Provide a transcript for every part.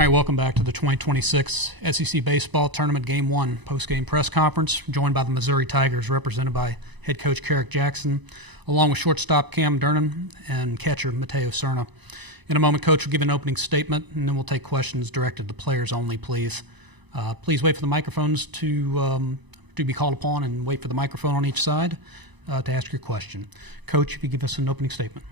All right, welcome back to the 2026 SEC Baseball Tournament Game 1 post-game press conference, joined by the Missouri Tigers, represented by head coach Carrick Jackson, along with shortstop Cam Durnan and catcher Mateo Cerna. In a moment, Coach will give an opening statement, and then we'll take questions directed to players only, please. Please wait for the microphones to be called upon, and wait for the microphone on each side to ask your question. Coach, if you give us an opening statement.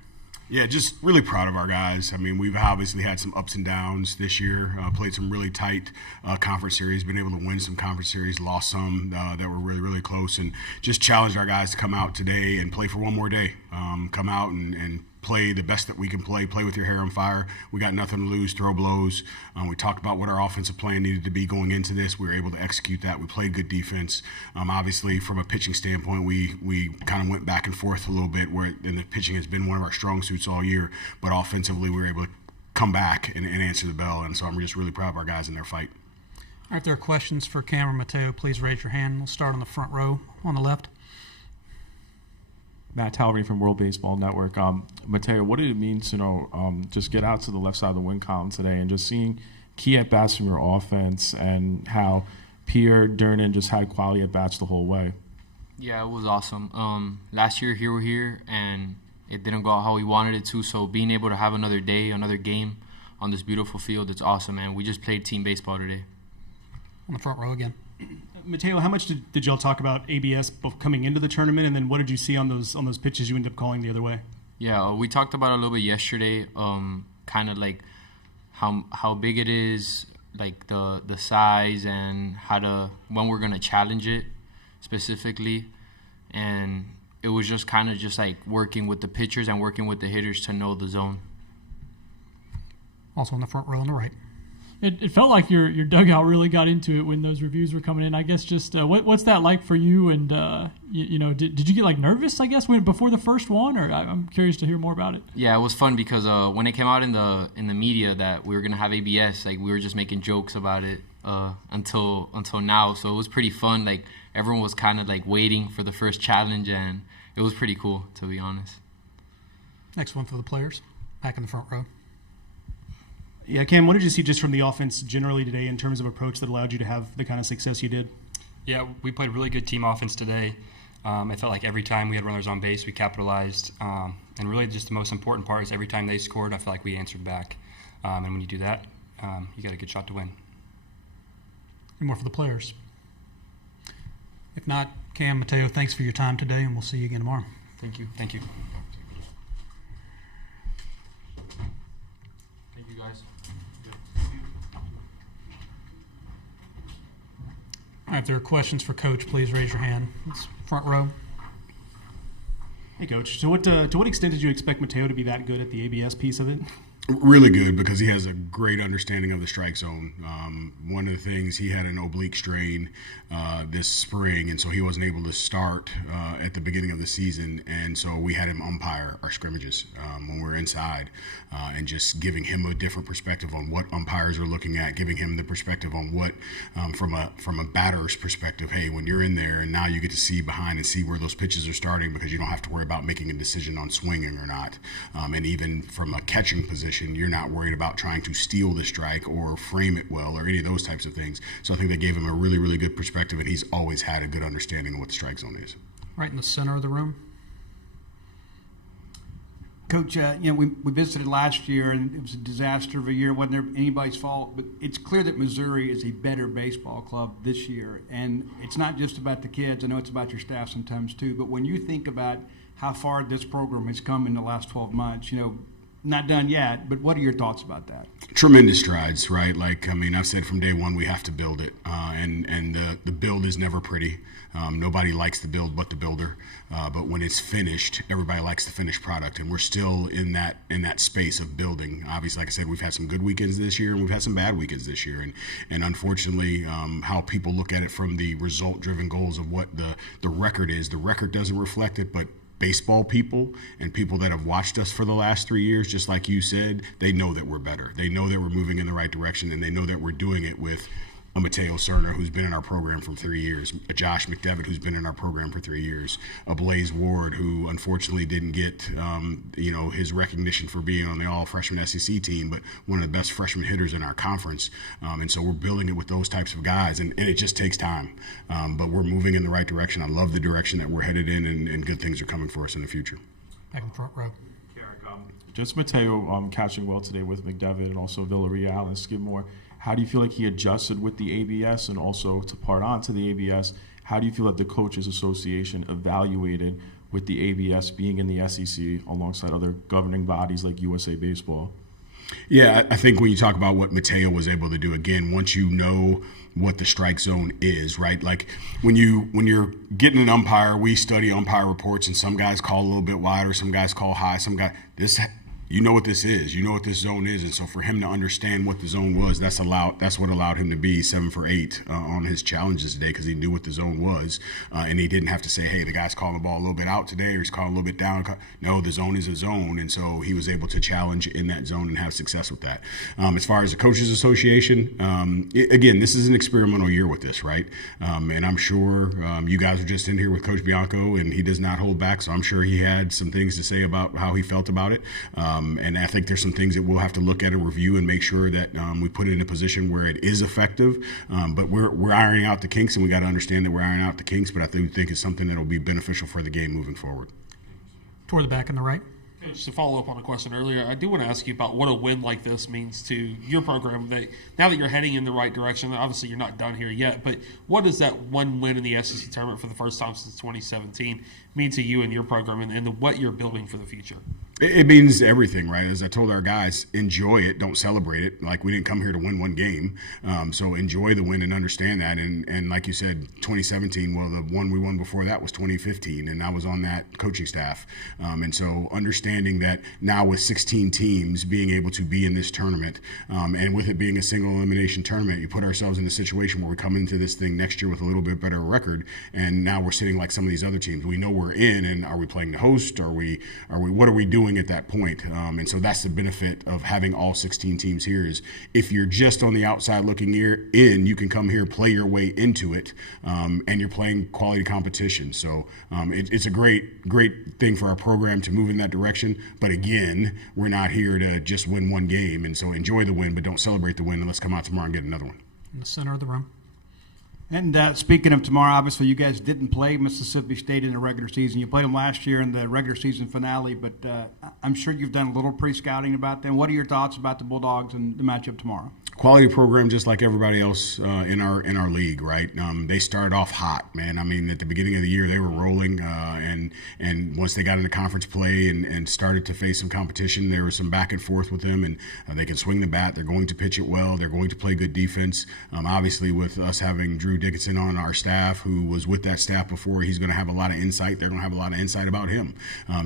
Yeah, just really proud of our guys. I mean, we've obviously had some ups and downs this year, played some really tight conference series, been able to win some conference series, lost some that were really, really close, and just challenged our guys to come out today and play for one more day. Come out and play the best that we can play with your hair on fire. We got nothing to lose, throw blows. We talked about what our offensive plan needed to be going into this. We were able to execute that. We played good defense. Obviously, from a pitching standpoint, we kind of went back and forth a little bit, and the pitching has been one of our strong suits all year, but offensively we were able to come back and answer the bell, and so I'm just really proud of our guys in their fight. All right, if there are questions for Cam or Mateo, please raise your hand. We'll start on the front row on the left. Matt Talvey from World Baseball Network. Mateo, what did it mean to just get out to the left side of the win column today and just seeing key at-bats from your offense and how Pierre Durnan just had quality at-bats the whole way? Yeah, it was awesome. Last year, we're here, and it didn't go how we wanted it to, so being able to have another day, another game on this beautiful field, it's awesome, man. We just played team baseball today. On the front row again. Mateo, how much did y'all talk about ABS coming into the tournament, and then what did you see on those pitches you ended up calling the other way? Yeah, we talked about it a little bit yesterday, kind of like how big it is, like the size, and when we're gonna challenge it specifically, and it was just kind of just like working with the pitchers and working with the hitters to know the zone. Also on the front row on the right. It felt like your dugout really got into it when those reviews were coming in. I guess just what's that like for you? And did you get like nervous? I guess before the first one, or I'm curious to hear more about it. Yeah, it was fun because when it came out in the media that we were gonna have ABS, like we were just making jokes about it until now. So it was pretty fun. Like everyone was kind of like waiting for the first challenge, and it was pretty cool, to be honest. Next one for the players, back in the front row. Yeah, Cam, what did you see just from the offense generally today in terms of approach that allowed you to have the kind of success you did? Yeah, we played really good team offense today. It felt like every time we had runners on base, we capitalized. And really just the most important part is every time they scored, I feel like we answered back. And when you do that, you got a good shot to win. Any more for the players? If not, Cam, Mateo, thanks for your time today, and we'll see you again tomorrow. Thank you. Thank you. Thank you, guys. All right, if there are questions for Coach, please raise your hand. It's front row. Hey, Coach. To what extent did you expect Mateo to be that good at the ABS piece of it? Really good, because he has a great understanding of the strike zone. One of the things, he had an oblique strain this spring, and so he wasn't able to start at the beginning of the season, and so we had him umpire our scrimmages when we were inside, and just giving him a different perspective on what umpires are looking at, giving him the perspective on what, from a batter's perspective, hey, when you're in there and now you get to see behind and see where those pitches are starting, because you don't have to worry about making a decision on swinging or not, and even from a catching position, you're not worried about trying to steal the strike or frame it well or any of those types of things. So I think they gave him a really, really good perspective, and he's always had a good understanding of what the strike zone is. Right in the center of the room. Coach, we visited last year, and it was a disaster of a year. It wasn't anybody's fault, but it's clear that Missouri is a better baseball club this year. And it's not just about the kids. I know it's about your staff sometimes too. But when you think about how far this program has come in the last 12 months, not done yet, but what are your thoughts about that? Tremendous strides, right? I've said from day one we have to build it, and the build is never pretty. Nobody likes the build but the builder, but when it's finished, everybody likes the finished product, and we're still in that space of building. Obviously, like I said, we've had some good weekends this year, and we've had some bad weekends this year, and unfortunately, how people look at it from the result-driven goals of what the record is, the record doesn't reflect it, but baseball people and people that have watched us for the last 3 years, just like you said, they know that we're better. They know that we're moving in the right direction, and they know that we're doing it with a Mateo Cerner, who's been in our program for 3 years, a Josh McDevitt, who's been in our program for 3 years, a Blaze Ward, who unfortunately didn't get his recognition for being on the all-freshman SEC team, but one of the best freshman hitters in our conference. And so we're building it with those types of guys, and it just takes time. But we're moving in the right direction. I love the direction that we're headed in, and good things are coming for us in the future. Back in the front row. Just Mateo catching well today with McDevitt and also Villarreal and Skidmore. How do you feel like he adjusted with the ABS, and also to part on to the ABS, how do you feel that the Coaches Association evaluated with the ABS being in the SEC alongside other governing bodies like USA Baseball? Yeah, I think when you talk about what Mateo was able to do, again, once you know what the strike zone is, right? Like when you're getting an umpire, we study umpire reports, and some guys call a little bit wider, some guys call high, you know what this is. You know what this zone is. And so for him to understand what the zone was, that's what allowed him to be 7 for 8 on his challenges today, because he knew what the zone was. And he didn't have to say, hey, the guy's calling the ball a little bit out today, or he's calling a little bit down. No, the zone is a zone. And so he was able to challenge in that zone and have success with that. As far as the Coaches Association, again, this is an experimental year with this, right? And I'm sure you guys were just in here with Coach Bianco, and he does not hold back. So I'm sure he had some things to say about how he felt about it. And I think there's some things that we'll have to look at and review and make sure that we put it in a position where it is effective. But we're ironing out the kinks, and we got to understand that we're ironing out the kinks. But I think it's something that will be beneficial for the game moving forward. Toward the back on the right. Just to follow up on a question earlier, I do want to ask you about what a win like this means to your program. Now that you're heading in the right direction, obviously you're not done here yet, but what does that one win in the SEC tournament for the first time since 2017 mean to you and your program, and what you're building for the future? It means everything, right? As I told our guys, enjoy it, don't celebrate it. Like, we didn't come here to win one game, so enjoy the win and understand that. And like you said, 2017, well, the one we won before that was 2015, and I was on that coaching staff. And so understanding that now with 16 teams being able to be in this tournament, and with it being a single elimination tournament, you put ourselves in a situation where we come into this thing next year with a little bit better record, and now we're sitting like some of these other teams. We know we're in, and are we playing the host? What are we doing at that point? And so that's the benefit of having all 16 teams here, is if you're just on the outside looking in, you can come here, play your way into it, and you're playing quality competition. So it's a great thing for our program to move in that direction. But again, we're not here to just win one game. And so enjoy the win, but don't celebrate the win, and let's come out tomorrow and get another one. In the center of the room. And speaking of tomorrow, obviously you guys didn't play Mississippi State in the regular season. You played them last year in the regular season finale, but I'm sure you've done a little pre-scouting about them. What are your thoughts about the Bulldogs and the matchup tomorrow? Quality program, just like everybody else in our league, right? They started off hot, man. I mean, at the beginning of the year, they were rolling, and once they got into conference play and started to face some competition, there was some back and forth with them, and they can swing the bat. They're going to pitch it well. They're going to play good defense. Obviously, with us having Drew Dickinson on our staff, who was with that staff before, he's going to have a lot of insight. They're going to have a lot of insight about him.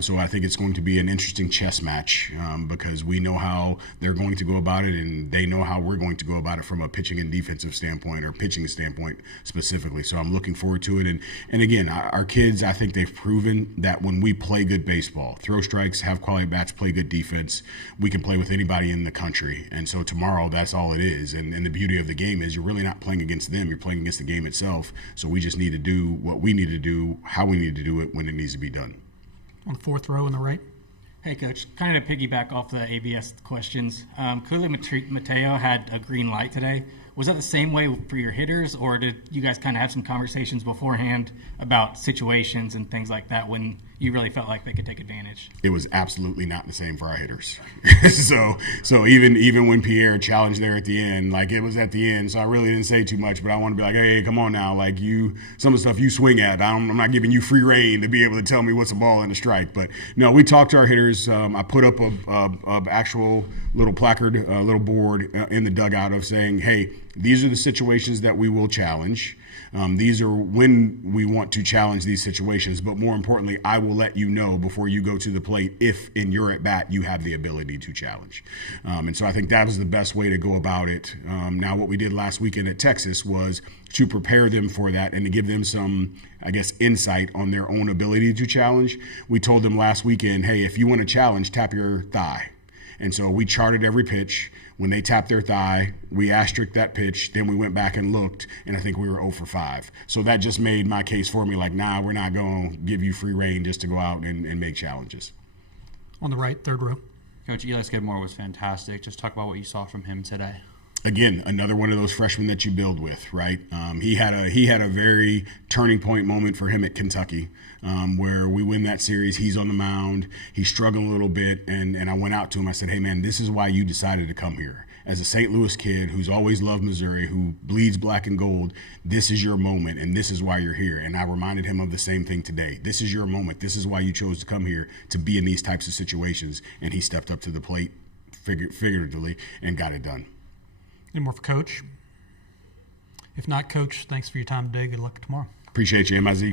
So I think it's going to be an interesting chess match, because we know how they're going to go about it, and they know how we're going to go about it from a pitching and defensive standpoint, or pitching standpoint specifically. So I'm looking forward to it. And again, our kids, I think they've proven that when we play good baseball, throw strikes, have quality bats, play good defense, we can play with anybody in the country. And so tomorrow, that's all it is. And the beauty of the game is you're really not playing against them. You're playing against the game itself. So we just need to do what we need to do, how we need to do it, when it needs to be done. On the fourth row on the right. Hey, Coach. Kind of to piggyback off the ABS questions, clearly Mateo had a green light today. Was that the same way for your hitters, or did you guys kind of have some conversations beforehand about situations and things like that when you really felt like they could take advantage? It was absolutely not the same for our hitters. so even when Pierre challenged there at the end, like, it was at the end, so I really didn't say too much, but I want to be like, hey, come on now, like, some of the stuff you swing at, I'm not giving you free reign to be able to tell me what's a ball and a strike. But no, we talked to our hitters. I put up a actual little placard, little board in the dugout of saying, hey, these are the situations that we will challenge. These are when we want to challenge these situations, but more importantly, I will let you know before you go to the plate if in your at bat you have the ability to challenge. And so I think that was the best way to go about it. Now, what we did last weekend at Texas was to prepare them for that and to give them some, I guess, insight on their own ability to challenge. We told them last weekend, hey, if you want to challenge, tap your thigh. And so we charted every pitch. When they tapped their thigh, we asterisked that pitch. Then we went back and looked, and I think we were 0 for 5. So that just made my case for me, like, nah, we're not going to give you free reign just to go out and make challenges. On the right, third row. Coach, Eli Skidmore was fantastic. Just talk about what you saw from him today. Again, another one of those freshmen that you build with, right? He had a very turning point moment for him at Kentucky, where we win that series. He's on the mound. He's struggling a little bit, and I went out to him. I said, hey, man, this is why you decided to come here. As a St. Louis kid who's always loved Missouri, who bleeds black and gold, this is your moment, and this is why you're here. And I reminded him of the same thing today. This is your moment. This is why you chose to come here, to be in these types of situations. And he stepped up to the plate figuratively and got it done. Any more for Coach? If not, Coach, thanks for your time today. Good luck tomorrow. Appreciate you, MIZ.